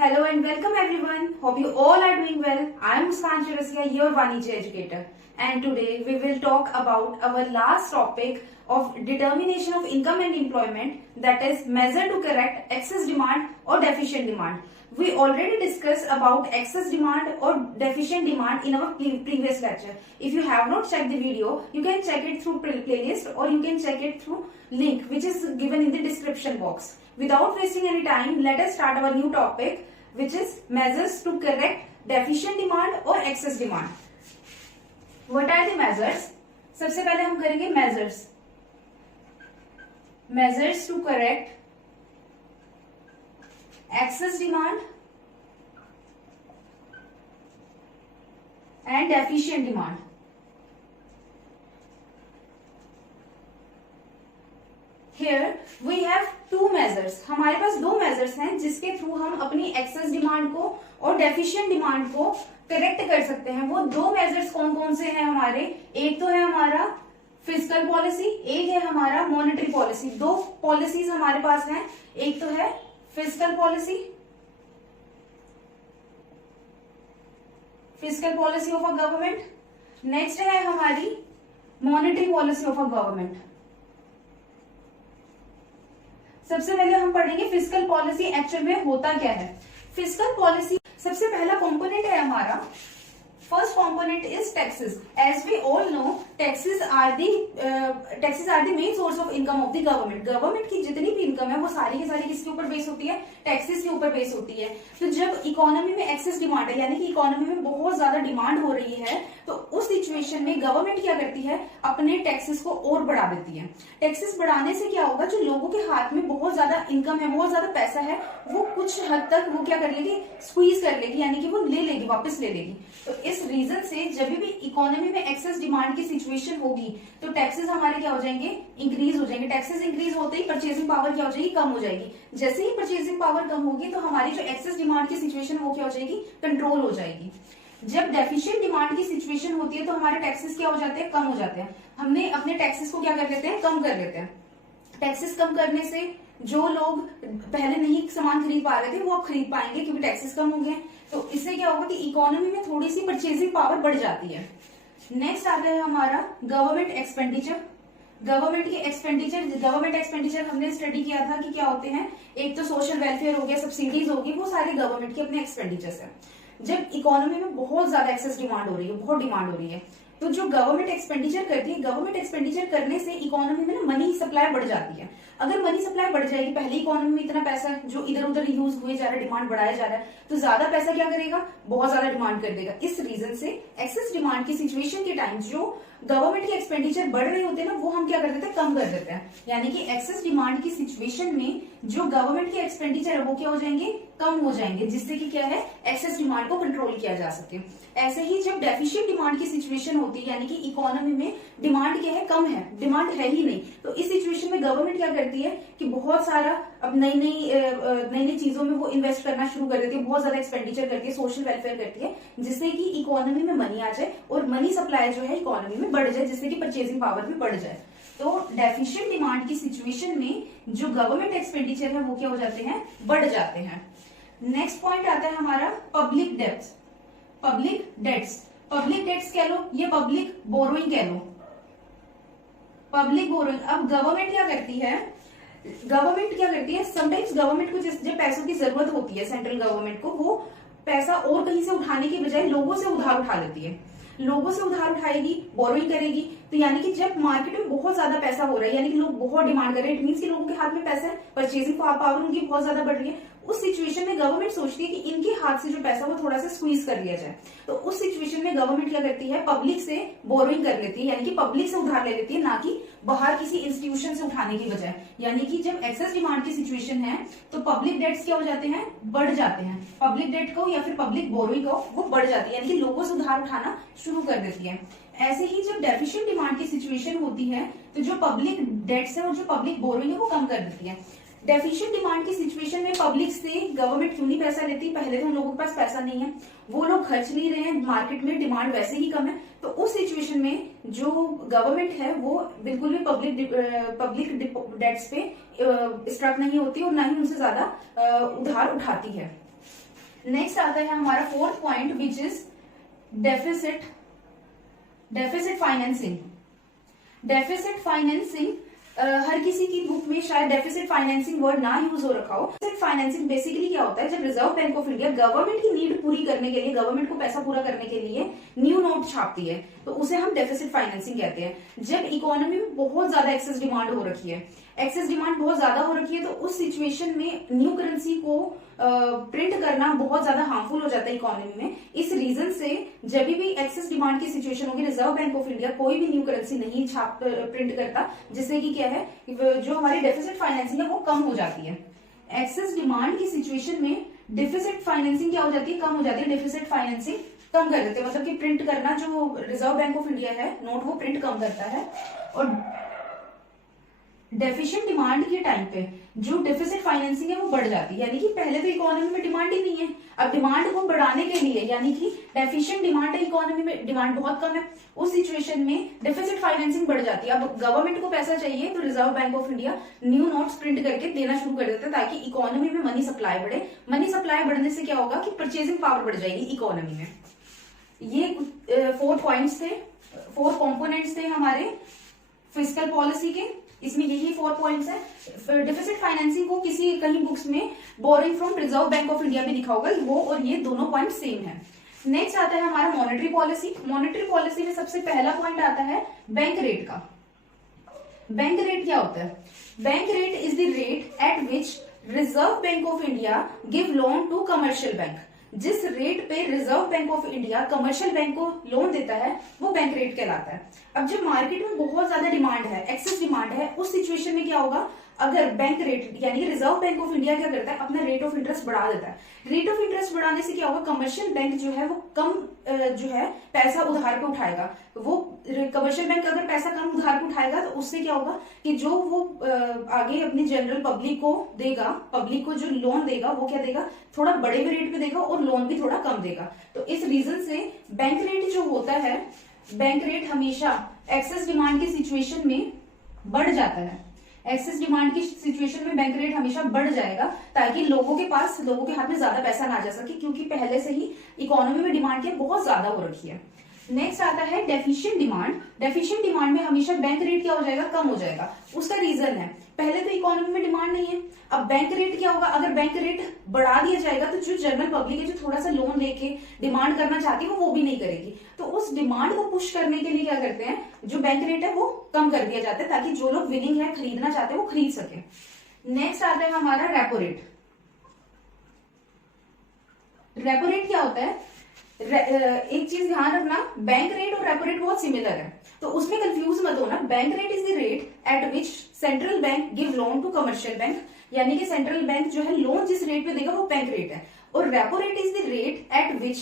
Hello and welcome everyone. Hope you all are doing well. I am Muskan Chirasia, your Vanija educator. And today we will talk about our last topic of determination of income and employment, that is measure to correct excess demand or deficient demand. We already discussed about excess demand or deficient demand in our previous lecture. If you have not checked the video, you can check it through playlist or you can check it through link which is given in the description box. Without wasting any time, let us start our new topic, which is measures to correct deficient demand or excess demand. What are the measures? सबसे पहले हम करेंगे measures to correct excess demand and deficient demand. Here we have two measures. हमारे पास दो measures हैं जिसके through हम अपनी excess demand को और deficient demand को करेक्ट कर सकते हैं. वो दो measures कौन कौन से हैं हमारे? एक तो है हमारा फिजिकल पॉलिसी, एक है हमारा मॉनेटरी पॉलिसी. दो पॉलिसीज हमारे पास हैं. एक तो है physical policy of a government. Next है हमारी monetary policy of a government. सबसे पहले हम पढ़ेंगे फिजिकल पॉलिसी एक्चुअल में होता क्या है. फिजिकल पॉलिसी सबसे पहला कंपोनेंट है हमारा. First component is taxes. As we all know, taxes are the main source of income of the government. Government की जितनी भी इनकम है वो सारी की सारी किसके ऊपर बेस होती है? टैक्सेस के ऊपर बेस होती है. तो जब इकोनॉमी में एक्सेस डिमांड है, यानी कि इकोनॉमी में बहुत ज्यादा डिमांड हो रही है, तो उस सिचुएशन में गवर्नमेंट क्या करती है? अपने टैक्सेस को और बढ़ा देती है. टैक्सेस बढ़ाने से क्या होगा? जो लोगों के हाथ में बहुत ज्यादा इनकम है, बहुत ज्यादा पैसा है, वो कुछ हद तक वो क्या कर लेगी? स्क्वीज कर लेगी, यानी कि वो ले लेगी, वापस ले लेगी. तो इस रीजन से जब भी इकोनॉमी में एक्सेस डिमांड की सिचुएशन होगी तो टैक्सेस हमारे क्या हो जाएंगे? इंक्रीज हो जाएंगे. टैक्सेस इंक्रीज होते ही परचेसिंग पावर क्या हो जाएगी? कम हो जाएगी. जैसे ही परचेसिंग पावर कम होगी तो हमारी जो एक्सेस डिमांड की सिचुएशन वो क्या हो जाएगी? कंट्रोल हो जाएगी. जब डेफिशिएंट डिमांड की सिचुएशन होती है तो हमारे टैक्सेस क्या हो जाते हैं? कम हो जाते हैं. हमने अपने टैक्सेस को क्या कर लेते हैं? कम कर लेते हैं. टैक्सेस कम करने से जो लोग पहले नहीं सामान खरीद पा रहे थे वो अब खरीद पाएंगे क्योंकि टैक्सेस कम हो गए. तो इससे क्या होगा कि इकोनॉमी में थोड़ी सी परचेसिंग पावर बढ़ जाती है. नेक्स्ट आता है हमारा गवर्नमेंट एक्सपेंडिचर. गवर्नमेंट एक्सपेंडिचर हमने स्टडी किया था कि क्या होते हैं. एक तो सोशल वेलफेयर हो गया, सब्सिडीज होगी, वो सारे गवर्नमेंट के अपने एक्सपेंडिचर्स है. जब इकोनॉमी में बहुत ज्यादा एक्सेस डिमांड हो रही है, बहुत डिमांड हो रही है, तो जो गवर्नमेंट एक्सपेंडिचर करती है, गवर्नमेंट एक्सपेंडिचर करने से इकोनॉमी में ना मनी सप्लाई बढ़ जाती है. अगर मनी सप्लाई बढ़ जाएगी, पहले इकोनॉमी में इतना पैसा जो इधर उधर यूज हुए जा रहा है, डिमांड बढ़ाया जा रहा है, तो ज्यादा पैसा क्या करेगा? बहुत ज्यादा डिमांड कर देगा. इस रीजन से एक्सेस डिमांड की सिचुएशन के टाइम जो गवर्नमेंट के एक्सपेंडिचर बढ़ रहे होते हैं ना, वो हम क्या कर देते हैं? कम कर देते हैं. यानी कि एक्सेस डिमांड की सिचुएशन में जो गवर्नमेंट के एक्सपेंडिचर है वो क्या हो जाएंगे? कम हो जाएंगे, जिससे कि क्या है? एक्सेस डिमांड को कंट्रोल किया जा सके. ऐसे ही जब डेफिशिएंट डिमांड की सिचुएशन होती है, यानी कि इकोनॉमी में डिमांड क्या है? कम है, डिमांड है ही नहीं, तो इस सिचुएशन में गवर्नमेंट क्या करती है कि बहुत सारा अब नई नई चीजों में वो इन्वेस्ट करना शुरू कर देती है, बहुत ज्यादा एक्सपेंडिचर करती है, सोशल वेलफेयर करती है, जिससे कि इकोनॉमी में मनी आ जाए और मनी सप्लाई जो है इकोनॉमी में बढ़ जाए, जिससे कि परचेसिंग पावर भी बढ़ जाए. तो डेफिशिएंट डिमांड की सिचुएशन में जो गवर्नमेंट एक्सपेंडिचर है वो क्या हो जाते हैं? बढ़ जाते हैं. नेक्स्ट पॉइंट आता है हमारा पब्लिक डेट्स. पब्लिक डेट्स कह लो, ये पब्लिक बोरोइंग कह लो. Public borrowing. अब गवर्नमेंट क्या करती है? समटाइम्स गवर्नमेंट को जब पैसों की जरूरत होती है, सेंट्रल गवर्नमेंट को, वो पैसा और कहीं से उठाने की बजाय लोगों से उधार उठा लेती है. लोगों से उधार उठाएगी, बोरोइंग करेगी. तो यानी कि जब मार्केट में बहुत ज्यादा पैसा हो रहा है, यानी कि लोग बहुत डिमांड कर रहे हैं, इट मींस कि लोगों के हाथ में पैसा है, परचेसिंग पावर उनकी बहुत ज्यादा बढ़ रही है. उस सिचुएशन में गवर्नमेंट सोचती है कि इनके हाथ से जो पैसा वो थोड़ा सा स्क्वीज कर लिया जाए. तो उस सिचुएशन में गवर्नमेंट क्या करती है? पब्लिक से बोरोइंग कर लेती है, यानी कि पब्लिक से उधार ले लेती है, ना कि बाहर किसी इंस्टीट्यूशन से उठाने की बजाय. यानी कि जब एक्सेस डिमांड की सिचुएशन है तो पब्लिक डेट्स क्या हो जाते हैं? बढ़ जाते हैं. पब्लिक डेट को या फिर पब्लिक बोरोइंग को वो बढ़ जाती है, यानी कि लोगों से उधार उठाना शुरू कर देती है. ऐसे ही जब डेफिशिएंट डिमांड की सिचुएशन होती है तो जो पब्लिक डेट्स है और जो पब्लिक बोरोइंग है वो कम कर देती है. डेफिशिएंट डिमांड की सिचुएशन में पब्लिक से गवर्नमेंट क्यों नहीं पैसा लेती? पहले तो उन लोगों के पास पैसा नहीं है, वो लोग खर्च नहीं रहे हैं, मार्केट में डिमांड वैसे ही कम है. तो उस सिचुएशन में जो गवर्नमेंट है वो बिल्कुल भी पब्लिक डेट्स पे स्ट्रक नहीं होती और ना ही उनसे ज्यादा उधार उठाती है. नेक्स्ट आता है हमारा fourth point which is deficit financing. Deficit financing हर किसी की बुक में शायद डेफिसिट फाइनेंसिंग वर्ड ना यूज हो रखा हो। डेफिसिट फाइनेंसिंग बेसिकली क्या होता है, जब reserve Bank of India government की नीड पूरी करने के लिए, गवर्नमेंट को पैसा पूरा करने के लिए न्यू नोट छापती है, तो उसे हम डेफिसिट फाइनेंसिंग कहते हैं। जब इकोनॉमी में बहुत ज्यादा एक्सेस डिमांड हो रखी है, एक्सेस डिमांड बहुत ज्यादा हो रखी है, तो उस सिचुएशन में न्यू करेंसी को प्रिंट करना बहुत ज्यादा हार्मफुल हो जाता है इकोनॉमी में। इस रीजन से जब भी एक्सेस डिमांड की सिचुएशन होगी, रिजर्व बैंक ऑफ इंडिया कोई भी न्यू करेंसी नहीं प्रिंट करता, जिससे कि क्या है, जो हमारी डेफिसिट फाइनेंसिंग है वो कम हो जाती है। एक्सेस डिमांड की सिचुएशन में डेफिसिट फाइनेंसिंग क्या हो जाती है, कम हो जाती है। डेफिसिट फाइनेंसिंग कम कर देते हैं, मतलब कि प्रिंट करना जो रिजर्व बैंक ऑफ इंडिया है नोट, वो प्रिंट कम करता है। और डेफिशिएंट डिमांड के टाइम पे जो डेफिसिट फाइनेंसिंग है वो बढ़ जाती है, यानी कि पहले तो इकोनॉमी में डिमांड ही नहीं है, अब डिमांड को बढ़ाने के लिए, यानी कि डेफिशिएंट डिमांड है, इकोनॉमी में डिमांड बहुत कम है, उस सिचुएशन में डेफिसिट फाइनेंसिंग बढ़ जाती है। अब गवर्नमेंट को पैसा चाहिए तो reserve Bank of India new notes print करके देना शुरू कर देता है, ताकि इकोनॉमी में मनी सप्लाई बढ़े। मनी सप्लाई बढ़ने से क्या होगा कि परचेजिंग पावर बढ़ जाएगी इकोनॉमी में। ये 4 पॉइंट्स थे, 4 कंपोनेंट्स थे हमारे फिस्कल पॉलिसी के। इसमें यही 4 पॉइंट्स है। डेफिसिट फाइनेंसिंग को किसी कहीं बुक्स में boring from reserve Bank of India भी लिखा होगा, वो और ये दोनों पॉइंट सेम है। नेक्स्ट आता है हमारा मॉनेटरी पॉलिसी। मॉनेटरी पॉलिसी में सबसे पहला पॉइंट आता है बैंक रेट का। बैंक रेट क्या होता है? Bank rate is the rate at which Reserve Bank of India give loan to commercial bank. जिस रेट पे Reserve Bank of India commercial bank को लोन देता है वो बैंक रेट कहलाता है। अब जब मार्केट में बहुत ज्यादा डिमांड है, एक्सेस डिमांड है, उस सिचुएशन में क्या होगा, अगर बैंक रेट यानी कि रिजर्व बैंक ऑफ इंडिया क्या करता है, अपना रेट ऑफ इंटरेस्ट बढ़ा देता है। रेट ऑफ इंटरेस्ट बढ़ाने से क्या होगा, कमर्शियल बैंक जो है वो कम जो है पैसा उधार पे उठाएगा। वो कमर्शियल बैंक अगर पैसा कम उधार पे उठाएगा तो उससे क्या होगा कि जो वो आगे अपनी जनरल पब्लिक को देगा, पब्लिक को जो लोन देगा वो क्या देगा, थोड़ा बड़े रेट पे देगा और लोन भी थोड़ा कम देगा। तो इस रीजन से बैंक रेट जो होता है, बैंक रेट हमेशा एक्सेस डिमांड की सिचुएशन में बढ़ जाता है। एक्सेस डिमांड की सिचुएशन में बैंक रेट हमेशा बढ़ जाएगा, ताकि लोगों के हाथ में ज्यादा पैसा ना जा सके, क्योंकि पहले से ही इकोनॉमी में डिमांड की बहुत ज्यादा हो रखी है। नेक्स्ट आता है डेफिशिएंट डिमांड। डेफिशिएंट डिमांड में हमेशा बैंक रेट क्या हो जाएगा, कम हो जाएगा। उसका रीजन है, पहले तो इकोनॉमी में डिमांड नहीं है, अब बैंक रेट क्या होगा, अगर बैंक रेट बढ़ा दिया जाएगा तो जो जनरल पब्लिक है, जो थोड़ा सा लोन लेके डिमांड करना चाहती है वो भी नहीं करेगी। तो उस डिमांड को पुश करने के लिए क्या करते हैं, जो बैंक रेट है वो कम कर दिया जाता है, ताकि जो लोग विलिंग है, खरीदना चाहते हैं, वो खरीद सके। नेक्स्ट आता है हमारा रेपो रेट। रेपो रेट क्या होता है, एक चीज ध्यान रखना, बैंक रेट और रेपो रेट बहुत सिमिलर है, तो उसमें कंफ्यूज मत होना। Bank rate is the rate at which central bank give loan to commercial bank, यानी कि सेंट्रल बैंक जो है लोन जिस रेट पे देगा वो बैंक रेट है। और repo rate is the rate at which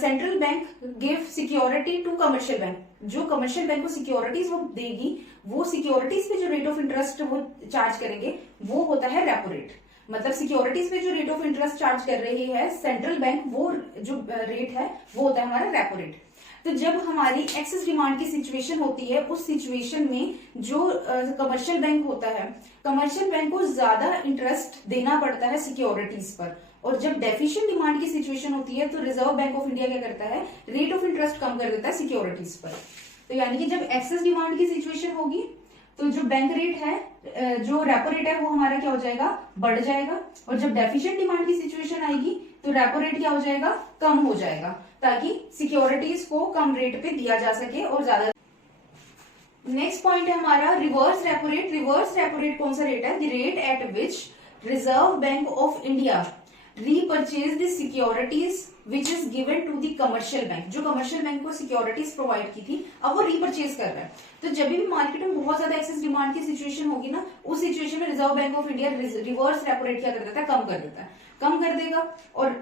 central bank give security to commercial bank. जो कमर्शियल बैंक को सिक्योरिटीज वो देगी, वो सिक्योरिटीज पे जो रेट ऑफ इंटरेस्ट वो चार्ज करेंगे वो होता है रेपो रेट। मतलब सिक्योरिटीज पे जो रेट ऑफ इंटरेस्ट चार्ज कर रही है सेंट्रल बैंक, वो जो रेट है वो होता है हमारा रेपो रेट। तो जब हमारी एक्सेस डिमांड की सिचुएशन होती है, उस सिचुएशन में जो कमर्शियल बैंक होता है, कमर्शियल बैंक को ज्यादा इंटरेस्ट देना पड़ता है सिक्योरिटीज पर। और जब डेफिशिएंट डिमांड की सिचुएशन होती है तो रिजर्व बैंक ऑफ इंडिया क्या करता है, रेट ऑफ इंटरेस्ट कम कर देता है सिक्योरिटीज पर। तो यानी कि जब एक्सेस डिमांड की सिचुएशन होगी तो जो बैंक रेट है, जो रेपो रेट है, वो हमारा क्या हो जाएगा, बढ़ जाएगा। और जब डेफिशिएंट डिमांड की सिचुएशन आएगी तो रेपो रेट क्या हो जाएगा, कम हो जाएगा, ताकि सिक्योरिटीज को कम रेट पे दिया जा सके और ज्यादा। नेक्स्ट पॉइंट है हमारा reverse repo rate. Reverse repo rate कौन सा रेट है, the rate at which Reserve Bank of India repurchase the securities which is given to the commercial bank. जो कमर्शियल बैंक को सिक्योरिटीज प्रोवाइड की थी, अब वो रीपरचेज कर रहा है। तो जब भी मार्केट में बहुत ज्यादा एक्सेस डिमांड की सिचुएशन होगी ना, उस सिचुएशन में reserve Bank of India reverse repo rate क्या कर देता है, कम कर देता है, कम कर देगा। और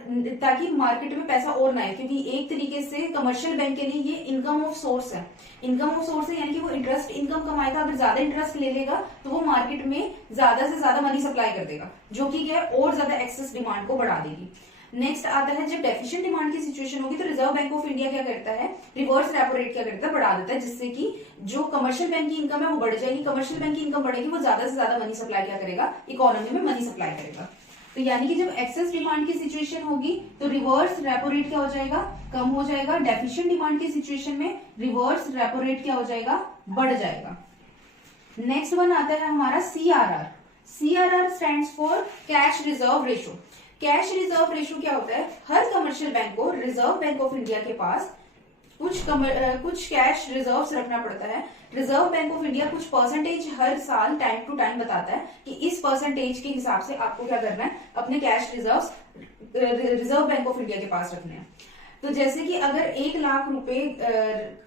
ताकि मार्केट में पैसा और ना आए, क्योंकि एक तरीके से कमर्शियल बैंक के लिए ये इनकम ऑफ सोर्स है। इनकम ऑफ सोर्स है यानी कि वो इंटरेस्ट इनकम कमाएगा। अगर ज्यादा इंटरेस्ट ले लेगा तो वो मार्केट में ज्यादा से ज्यादा मनी सप्लाई कर देगा, जो कि क्या है, और ज्यादा एक्सेस डिमांड को बढ़ा देगी। नेक्स्ट आता है जब डेफिशिएंट डिमांड की सिचुएशन होगी तो रिजर्व बैंक ऑफ इंडिया क्या करता है, रिवर्स रेपो रेट क्या करता है, बढ़ा देता है, जिससे कि जो कमर्शियल बैंक की इनकम है वो बढ़ जाएगी। कमर्शियल बैंक की इनकम बढ़ेगी, वो ज्यादा से ज्यादा मनी सप्लाई क्या करेगा, इकोनॉमी में मनी सप्लाई करेगा। तो यानी कि जब एक्सेस डिमांड की सिचुएशन होगी तो रिवर्स रेपो रेट क्या हो जाएगा, कम हो जाएगा। डेफिशिएंट डिमांड की सिचुएशन में रिवर्स रेपो रेट क्या हो जाएगा, बढ़ जाएगा। नेक्स्ट वन आता है हमारा CRR. CRR stands for cash reserve ratio. Cash reserve ratio क्या होता है, हर कमर्शियल बैंक को रिजर्व बैंक ऑफ इंडिया के पास कुछ कैश रिजर्व्स रखना पड़ता है। रिजर्व बैंक ऑफ इंडिया कुछ परसेंटेज हर साल टाइम टू टाइम बताता है कि इस परसेंटेज के हिसाब से आपको क्या करना है, अपने cash reserves reserve Bank of India के पास रखने हैं। तो जैसे कि अगर 1 लाख रुपए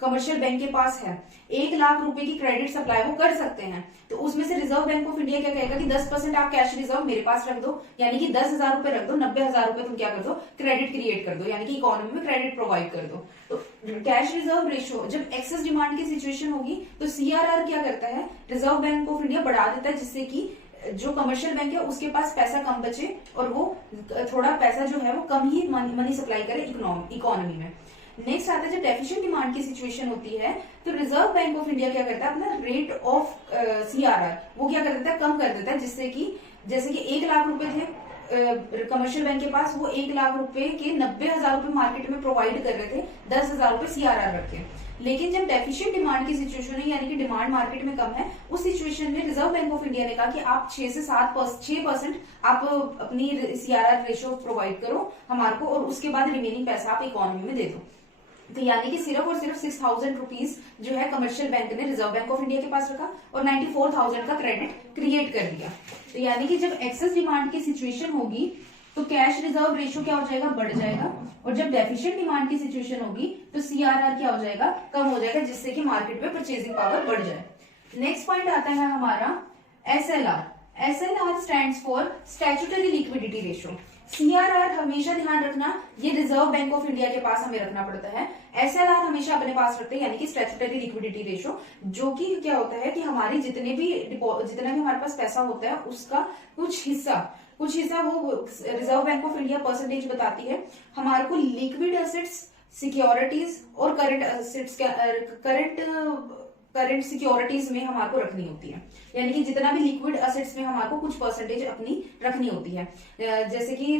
कमर्शियल बैंक के पास है, 1 लाख रुपए की क्रेडिट सप्लाई वो कर सकते हैं, तो उसमें से रिजर्व बैंक ऑफ इंडिया क्या कहेगा कि 10% आप कैश रिजर्व मेरे पास रख दो, यानी कि 10,000 रुपए रख दो, 90,000 रुपए तुम क्या कर दो, क्रेडिट क्रिएट कर दो, यानी कि इकोनॉमी में क्रेडिट प्रोवाइड कर दो। तो कैश रिजर्व रेशो जब एक्सेस डिमांड की सिचुएशन होगी तो सीआरआर क्या करता है, रिजर्व बैंक ऑफ इंडिया बढ़ा देता है, जिससे कि जो कमर्शियल बैंक है उसके पास पैसा कम बचे और वो थोड़ा पैसा जो है वो कम ही मनी सप्लाई करे इकोनॉमी में। नेक्स्ट आता है जब डेफिशिएंट डिमांड की सिचुएशन होती है तो रिजर्व बैंक ऑफ इंडिया क्या करता है, अपना रेट ऑफ सीआरआर वो क्या कर देता है, कम कर देता है, जिससे कि जैसे कि 1 लाख रुपए थे कमर्शियल बैंक के पास, वो 1 लाख रुपए के 90,000 रुपए मार्केट में प्रोवाइड कर रहे थे, 10,000 रुपए सीआरआर रखे। लेकिन जब डेफिशिएंट डिमांड की सिचुएशन है, यानी कि डिमांड मार्केट में कम है, उस सिचुएशन में रिजर्व बैंक ऑफ इंडिया ने कहा कि आप 6 से 6% आप अपनी सीआरआर रेशो प्रोवाइड करो हमारे को, और उसके बाद रिमेनिंग पैसा आप इकोनॉमी में दे दो। तो यानी कि सिर्फ और सिर्फ 6,000 रुपीज जो है कमर्शियल बैंक ने रिजर्व बैंक ऑफ इंडिया के पास रखा और 94,000 का क्रेडिट क्रिएट कर दिया। तो यानी कि जब एक्सेस डिमांड की सिचुएशन होगी तो कैश रिजर्व रेशो क्या हो जाएगा, बढ़ जाएगा, और जब डेफिशिएंट डिमांड की सिचुएशन होगी तो सीआरआर क्या हो जाएगा, कम हो जाएगा, जिससे कि मार्केट में परचेजिंग पावर बढ़ जाए। नेक्स्ट पॉइंट आता है हमारा SLR. SLR stands for statutory liquidity ratio. CRR हमेशा ध्यान रखना, ये रिजर्व बैंक ऑफ इंडिया के पास हमें रखना पड़ता है। एसएलआर हमेशा अपने पास रखते हैं, यानी कि स्टैट्यूटरी लिक्विडिटी रेशो, जो कि क्या होता है कि हमारी जितना भी हमारे पास पैसा होता है उसका कुछ हिस्सा वो reserve Bank of India percentage बताती है। हमारे को लिक्विड एसेट्स, सिक्योरिटीज और करंट सिक्योरिटीज में हमारे को रखनी होती है, यानी कि जितना भी लिक्विड एसेट्स में हमारे को कुछ परसेंटेज अपनी रखनी होती है। जैसे कि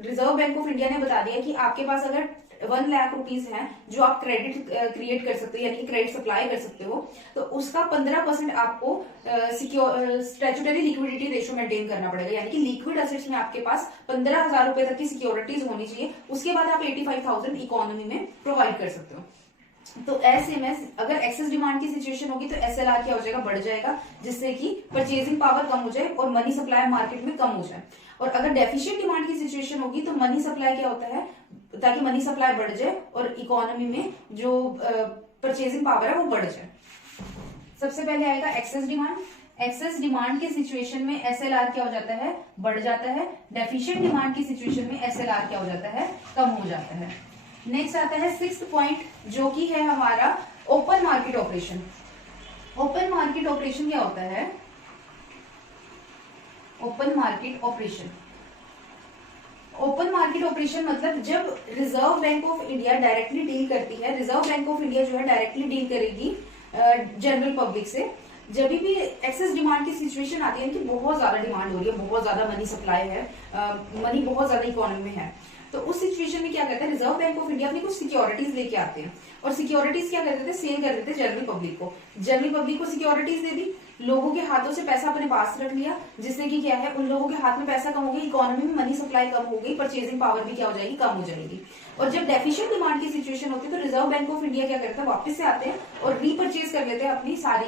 रिजर्व बैंक ऑफ इंडिया ने बता दिया कि आपके पास अगर 1 लाख रुपीज है जो आप क्रेडिट क्रिएट कर सकते हो, यानी कि क्रेडिट सप्लाई कर सकते हो, तो उसका 15% आपको स्टैट्यूटरी लिक्विडिटी रेशो मेंटेन करना पड़ेगा, यानी कि लिक्विड एसेट्स में आपके पास 15,000 रुपए तक की सिक्योरिटीज होनी चाहिए। उसके बाद आप 85,000 इकोनॉमी में प्रोवाइड कर सकते हो। तो एसएमएस अगर एक्सेस डिमांड की सिचुएशन होगी तो एसएलआर क्या हो जाएगा, बढ़ जाएगा, जिससे कि परचेजिंग पावर कम हो जाए और मनी सप्लाई मार्केट में कम हो जाए। और अगर डेफिशिएंट डिमांड की सिचुएशन होगी तो मनी सप्लाई क्या होता है, ताकि मनी सप्लाई बढ़ जाए और इकोनॉमी में जो परचेजिंग पावर है वो बढ़ जाए। सबसे पहले आएगा एक्सेस डिमांड। एक्सेस डिमांड के सिचुएशन में एसएलआर क्या हो जाता है, बढ़ जाता है। डेफिशिएंट डिमांड की सिचुएशन में एसएलआर क्या हो जाता है, कम हो जाता है। नेक्स्ट आता है 6th पॉइंट, जो कि है हमारा open market operation. Open market operation क्या होता है, ओपन मार्केट ऑपरेशन मतलब जब reserve Bank of India directly deal करती है, रिजर्व बैंक ऑफ इंडिया जो है डायरेक्टली डील करेगी जनरल पब्लिक से। जब भी एक्सेस डिमांड की सिचुएशन आती है कि बहुत ज्यादा डिमांड हो रही है, बहुत ज्यादा मनी सप्लाई है, मनी बहुत ज्यादा इकोनॉमी में है, तो उस सिचुएशन में क्या करता है, रिजर्व बैंक ऑफ इंडिया अपनी कुछ सिक्योरिटीज लेके आते हैं और सिक्योरिटीज क्या कर देते हैं, सेल कर देते हैं जनरल पब्लिक को। जनरल पब्लिक को सिक्योरिटीज दे दी, लोगों के हाथों से पैसा अपने पास रख लिया, जिससे कि क्या है, उन लोगों के हाथ में पैसा कम हो गया, इकोनॉमी में मनी सप्लाई कम हो गई, परचेजिंग पावर भी क्या हो जाएगी, कम हो जाएगी। और जब डेफिशिएंट डिमांड की सिचुएशन होती है तो रिजर्व बैंक ऑफ इंडिया क्या करता है, वापस से आते हैं और रीपरचेज कर लेते हैं अपनी सारी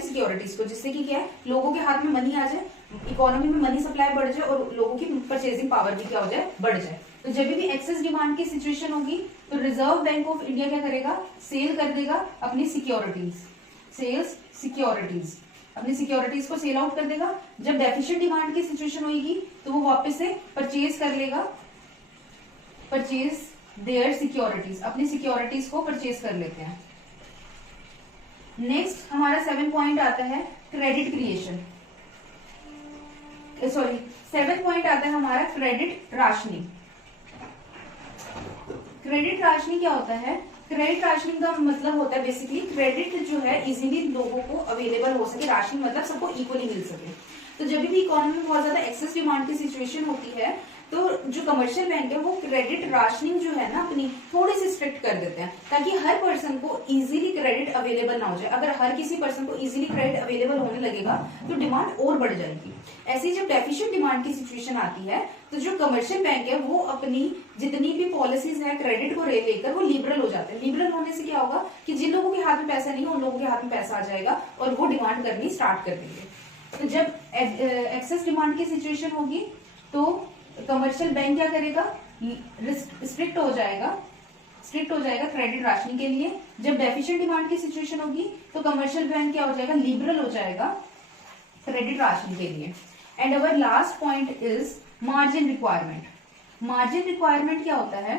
सिक्योरिटीज को, जिससे कि क्या है, लोगों के हाथ में मनी आ जाए, इकोनॉमी में मनी सप्लाई बढ़ जाए और लोगों की परचेजिंग पावर भी क्या हो जाए, बढ़ जाए। तो जब भी एक्सेस डिमांड की सिचुएशन होगी तो रिजर्व बैंक ऑफ इंडिया क्या करेगा, सेल कर देगा अपनी सिक्योरिटीज, अपनी सिक्योरिटीज को सेल आउट कर देगा। जब डेफिशिएंट डिमांड की सिचुएशन होगी तो वो वापस से परचेज कर लेगा, परचेज देयर सिक्योरिटीज, अपनी सिक्योरिटीज को परचेज कर लेते हैं। नेक्स्ट हमारा 7 पॉइंट आता है क्रेडिट क्रिएशन, 7 पॉइंट आता है हमारा क्रेडिट राशनिंग। क्रेडिट राशनिंग क्या होता है, क्रेडिट राशनिंग का मतलब होता है बेसिकली क्रेडिट जो है इजीली लोगों को अवेलेबल हो सके, राशनिंग मतलब सबको इक्वली मिल सके। तो जब भी भी इकोनॉमी में बहुत ज्यादा एक्सेस डिमांड की सिचुएशन होती है तो जो कमर्शियल बैंक है वो क्रेडिट राशनिंग जो है ना अपनी थोड़ी सी स्ट्रिक्ट कर देते हैं, ताकि हर पर्सन को इजीली क्रेडिट अवेलेबल ना हो जाए। अगर हर किसी पर्सन को इजीली क्रेडिट अवेलेबल होने लगेगा तो डिमांड और बढ़ जाएगी। ऐसी जब डेफिशिएंट डिमांड की सिचुएशन आती है तो जो कमर्शियल बैंक है वो अपनी जितनी भी पॉलिसीज है क्रेडिट को लेकर वो लिबरल हो जाते हैं। लिबरल होने से क्या होगा कि जिन लोगों के हाथ में पैसा नहीं है उन लोगों के हाथ में पैसा आ जाएगा और वो डिमांड करनी स्टार्ट कर देंगे। तो जब एक्सेस डिमांड की सिचुएशन होगी तो कमर्शियल बैंक क्या करेगा, स्ट्रिक्ट हो जाएगा क्रेडिट राशनिंग के लिए। जब डेफिशिएंट डिमांड की सिचुएशन होगी तो कमर्शियल बैंक क्या हो जाएगा, लिबरल हो जाएगा क्रेडिट राशनिंग के लिए। And our last point is margin requirement. Margin requirement क्या होता है,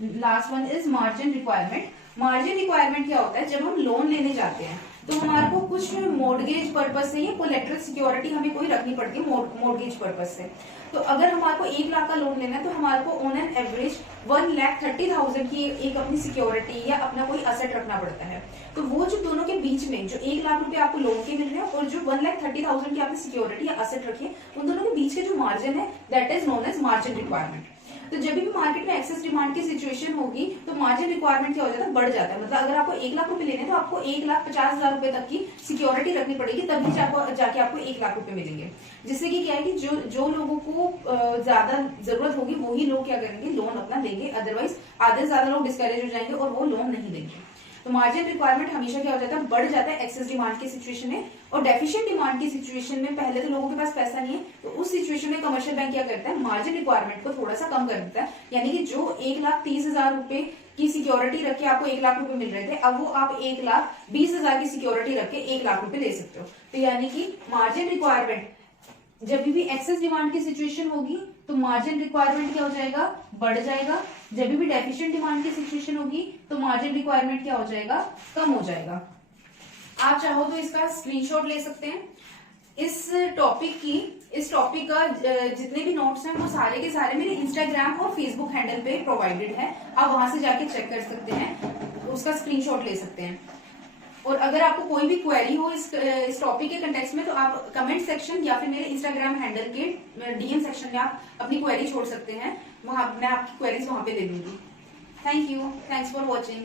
last one is margin requirement. Margin requirement क्या होता है, जब हम लोन लेने जाते हैं तो हमारे को कुछ मॉर्गेज पर्पज से या कोलेटरल सिक्योरिटी हमें कोई रखनी पड़ती है मॉर्गेज पर्पज से। तो अगर हमारे को 1 लाख का लोन लेना है तो हमारे को ऑन एन एवरेज 1,30,000 की एक अपनी सिक्योरिटी या अपना कोई असेट रखना पड़ता है। तो वो जो दोनों के बीच में जो 1 लाख रुपए आपको लोन के मिल रहे हैं और जो 1,30,000 की आपने सिक्योरिटी या असेट रखी है उन दोनों के बीच के जो मार्जिन है that is known as margin requirement. तो जब भी मार्केट में एक्सेस डिमांड की सिचुएशन होगी तो मार्जिन रिक्वायरमेंट क्या हो जाता है, बढ़ जाता है। मतलब अगर आपको 1 लाख रुपए लेने तो आपको 1,50,000 रुपए तक की सिक्योरिटी रखनी पड़ेगी, तभी जाके आपको 1 लाख रुपए मिलेंगे। जिससे कि क्या है कि जो लोगों को ज्यादा जरूरत होगी वही लोग क्या करेंगे, लोन अपना लेंगे, अदरवाइज आधे से ज्यादा लोग डिस्करेज हो जाएंगे और वो लोन नहीं देंगे। तो मार्जिन रिक्वायरमेंट हमेशा क्या हो जाता है, बढ़ जाता है एक्सेस डिमांड की सिचुएशन में। और डेफिशिएंट डिमांड की सिचुएशन में पहले तो लोगों के पास पैसा नहीं है, तो उस सिचुएशन में कमर्शियल बैंक क्या करता है, मार्जिन रिक्वायरमेंट को थोड़ा सा कम कर देता है। यानी कि जो 1,30,000 रुपए की सिक्योरिटी रख के आपको 1 लाख रुपए मिल रहे थे, अब वो आप 1,20,000 की सिक्योरिटी रख के 1 लाख रुपए ले सकते हो। तो यानी कि मार्जिन रिक्वायरमेंट जब भी एक्सेस डिमांड की सिचुएशन होगी तो मार्जिन रिक्वायरमेंट क्या हो जाएगा, बढ़ जाएगा। जब भी डेफिशिएंट डिमांड की सिचुएशन होगी तो मार्जिन रिक्वायरमेंट क्या हो जाएगा, कम हो जाएगा। आप चाहो तो इसका स्क्रीनशॉट ले सकते हैं। इस टॉपिक का जितने भी नोट्स हैं वो सारे के सारे मेरे इंस्टाग्राम और फेसबुक हैंडल पे प्रोवाइडेड है, आप वहां से जाके चेक कर सकते हैं, उसका स्क्रीनशॉट ले सकते हैं। और अगर आपको कोई भी क्वेरी हो इस टॉपिक के कंटेक्स्ट में तो आप कमेंट सेक्शन या फिर मेरे इंस्टाग्राम हैंडल के डीएम सेक्शन में आप अपनी क्वेरी छोड़ सकते हैं, वहां मैं आपकी क्वेरीज वहां पे ले लूंगी। Thank you, thanks for watching.